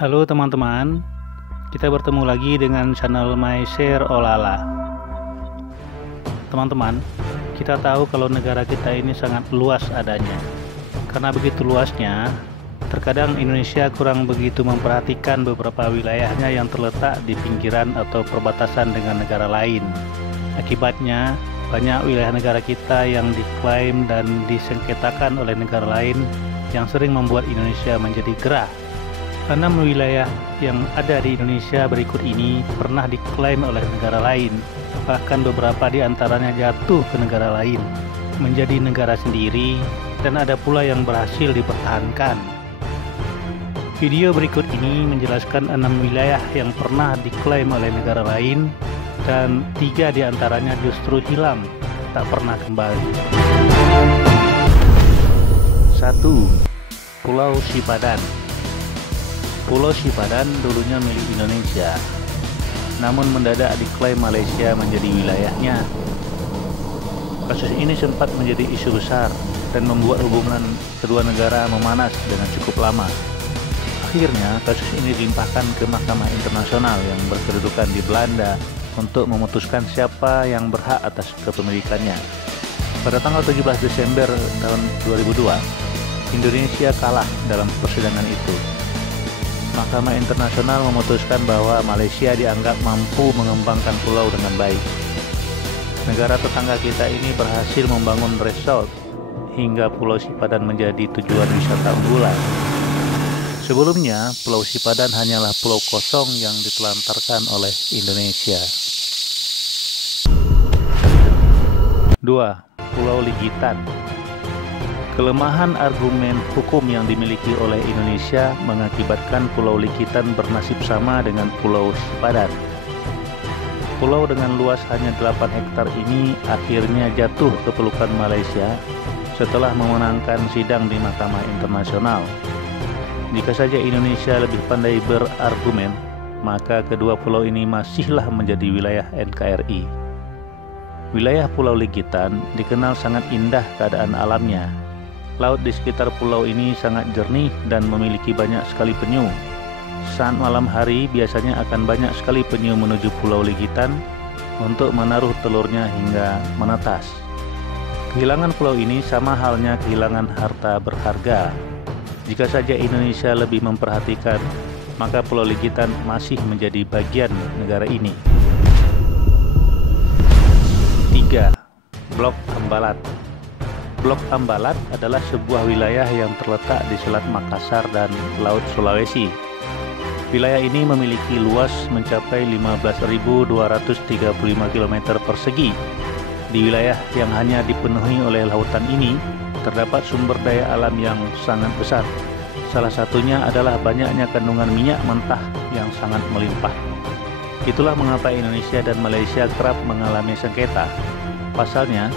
Halo teman-teman, kita bertemu lagi dengan channel MyShare Olala. Teman-teman, kita tahu kalau negara kita ini sangat luas adanya. Karena begitu luasnya, terkadang Indonesia kurang begitu memperhatikan beberapa wilayahnya yang terletak di pinggiran atau perbatasan dengan negara lain. Akibatnya, banyak wilayah negara kita yang diklaim dan disengketakan oleh negara lain yang sering membuat Indonesia menjadi gerah. 6 wilayah yang ada di Indonesia berikut ini pernah diklaim oleh negara lain, bahkan beberapa di antaranya jatuh ke negara lain, menjadi negara sendiri, dan ada pula yang berhasil dipertahankan. Video berikut ini menjelaskan 6 wilayah yang pernah diklaim oleh negara lain, dan 3 di antaranya justru hilang, tak pernah kembali. 1. Pulau Sipadan. Pulau Sipadan dulunya milik Indonesia, namun mendadak diklaim Malaysia menjadi wilayahnya. Kasus ini sempat menjadi isu besar dan membuat hubungan kedua negara memanas dengan cukup lama. Akhirnya kasus ini dilimpahkan ke Mahkamah Internasional yang berkedudukan di Belanda untuk memutuskan siapa yang berhak atas kepemilikannya. Pada tanggal 17 Desember tahun 2002, Indonesia kalah dalam persidangan itu. Mahkamah Internasional memutuskan bahwa Malaysia dianggap mampu mengembangkan pulau dengan baik. Negara tetangga kita ini berhasil membangun resort hingga Pulau Sipadan menjadi tujuan wisata unggulan. Sebelumnya, Pulau Sipadan hanyalah pulau kosong yang ditelantarkan oleh Indonesia. 2. Pulau Ligitan. Kelemahan argumen hukum yang dimiliki oleh Indonesia mengakibatkan Pulau Ligitan bernasib sama dengan Pulau Sipadan. Pulau dengan luas hanya 8 hektar ini akhirnya jatuh ke pelukan Malaysia setelah memenangkan sidang di Mahkamah Internasional. Jika saja Indonesia lebih pandai berargumen, maka kedua pulau ini masihlah menjadi wilayah NKRI. Wilayah Pulau Ligitan dikenal sangat indah keadaan alamnya. Laut di sekitar pulau ini sangat jernih dan memiliki banyak sekali penyu. Saat malam hari biasanya akan banyak sekali penyu menuju Pulau Ligitan untuk menaruh telurnya hingga menetas. Kehilangan pulau ini sama halnya kehilangan harta berharga. Jika saja Indonesia lebih memperhatikan, maka Pulau Ligitan masih menjadi bagian negara ini. 3. Blok Ambalat. Blok Ambalat adalah sebuah wilayah yang terletak di Selat Makassar dan Laut Sulawesi. Wilayah ini memiliki luas mencapai 15.235 km persegi. Di wilayah yang hanya dipenuhi oleh lautan ini, terdapat sumber daya alam yang sangat besar. Salah satunya adalah banyaknya kandungan minyak mentah yang sangat melimpah. Itulah mengapa Indonesia dan Malaysia kerap mengalami sengketa. Pasalnya,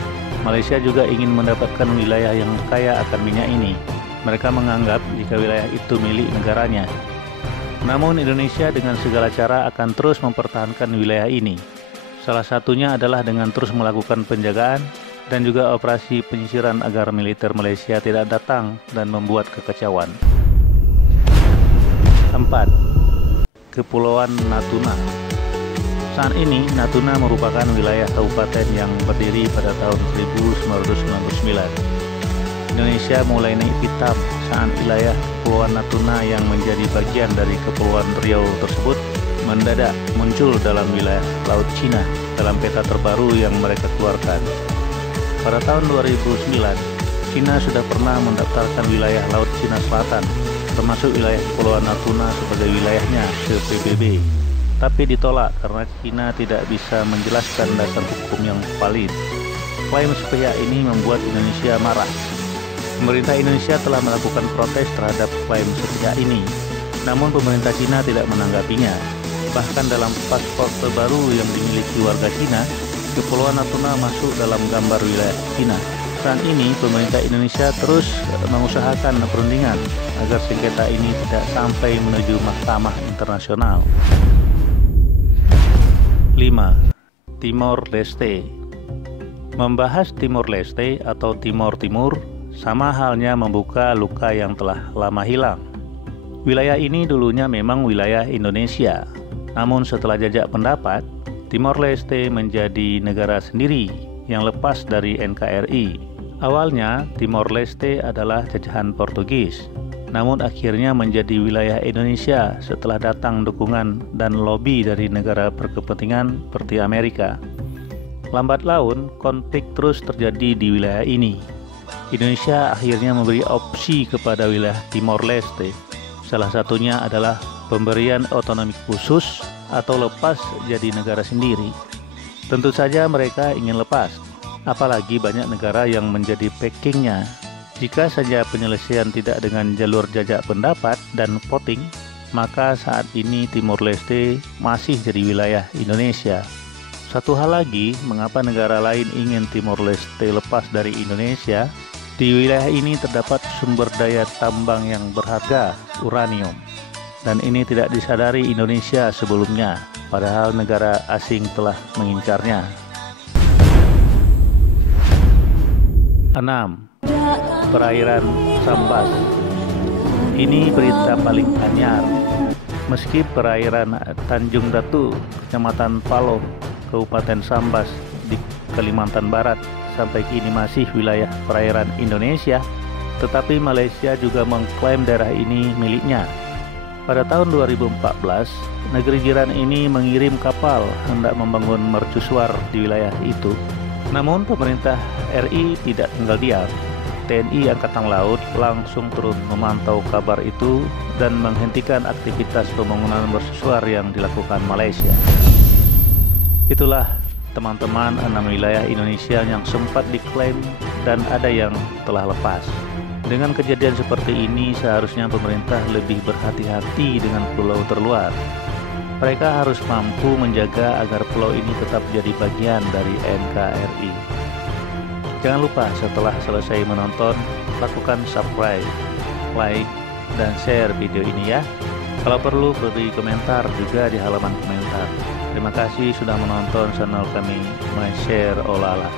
Malaysia juga ingin mendapatkan wilayah yang kaya akan minyak ini. Mereka menganggap jika wilayah itu milik negaranya. Namun Indonesia dengan segala cara akan terus mempertahankan wilayah ini. Salah satunya adalah dengan terus melakukan penjagaan dan juga operasi penyisiran agar militer Malaysia tidak datang dan membuat kekacauan. 4. Kepulauan Natuna. Saat ini, Natuna merupakan wilayah kabupaten yang berdiri pada tahun 1999. Indonesia mulai naik pitam saat wilayah Kepulauan Natuna yang menjadi bagian dari Kepulauan Riau tersebut mendadak muncul dalam wilayah Laut Cina dalam peta terbaru yang mereka keluarkan. Pada tahun 2009, Cina sudah pernah mendaftarkan wilayah Laut Cina Selatan, termasuk wilayah Kepulauan Natuna sebagai wilayahnya ke PBB. Tapi ditolak karena China tidak bisa menjelaskan dasar hukum yang valid. Klaim sepihak ini membuat Indonesia marah. Pemerintah Indonesia telah melakukan protes terhadap klaim sepihak ini, namun pemerintah China tidak menanggapinya. Bahkan dalam paspor terbaru yang dimiliki warga China, Kepulauan Natuna masuk dalam gambar wilayah China. Saat ini, pemerintah Indonesia terus mengusahakan perundingan agar sengketa ini tidak sampai menuju Mahkamah Internasional. 5. Timor Leste. Membahas Timor Leste atau Timor Timur sama halnya membuka luka yang telah lama hilang. Wilayah ini dulunya memang wilayah Indonesia, namun setelah jajak pendapat, Timor Leste menjadi negara sendiri yang lepas dari NKRI. Awalnya, Timor Leste adalah jajahan Portugis, namun akhirnya menjadi wilayah Indonesia setelah datang dukungan dan lobi dari negara berkepentingan seperti Amerika. Lambat laun, konflik terus terjadi di wilayah ini. Indonesia akhirnya memberi opsi kepada wilayah Timor Leste. Salah satunya adalah pemberian otonomi khusus atau lepas jadi negara sendiri. Tentu saja mereka ingin lepas, apalagi banyak negara yang menjadi backingnya. Jika saja penyelesaian tidak dengan jalur jajak pendapat dan voting, maka saat ini Timor Leste masih jadi wilayah Indonesia. Satu hal lagi, mengapa negara lain ingin Timor Leste lepas dari Indonesia? Di wilayah ini terdapat sumber daya tambang yang berharga, uranium. Dan ini tidak disadari Indonesia sebelumnya, padahal negara asing telah mengincarnya. 6. Perairan Sambas. Ini berita paling anyar. Meski perairan Tanjung Datu, Kecamatan Palong, Kabupaten Sambas di Kalimantan Barat sampai kini masih wilayah perairan Indonesia, tetapi Malaysia juga mengklaim daerah ini miliknya. Pada tahun 2014, negeri jiran ini mengirim kapal hendak membangun mercusuar di wilayah itu. Namun pemerintah RI tidak tinggal diam. TNI Angkatan Laut langsung turun memantau kabar itu dan menghentikan aktivitas pembangunan mercusuar yang dilakukan Malaysia. Itulah teman-teman 6 wilayah Indonesia yang sempat diklaim dan ada yang telah lepas. Dengan kejadian seperti ini, seharusnya pemerintah lebih berhati-hati dengan pulau terluar. Mereka harus mampu menjaga agar pulau ini tetap jadi bagian dari NKRI. Jangan lupa setelah selesai menonton, lakukan subscribe, like, dan share video ini ya. Kalau perlu, beri komentar juga di halaman komentar. Terima kasih sudah menonton channel kami, My Share Olala.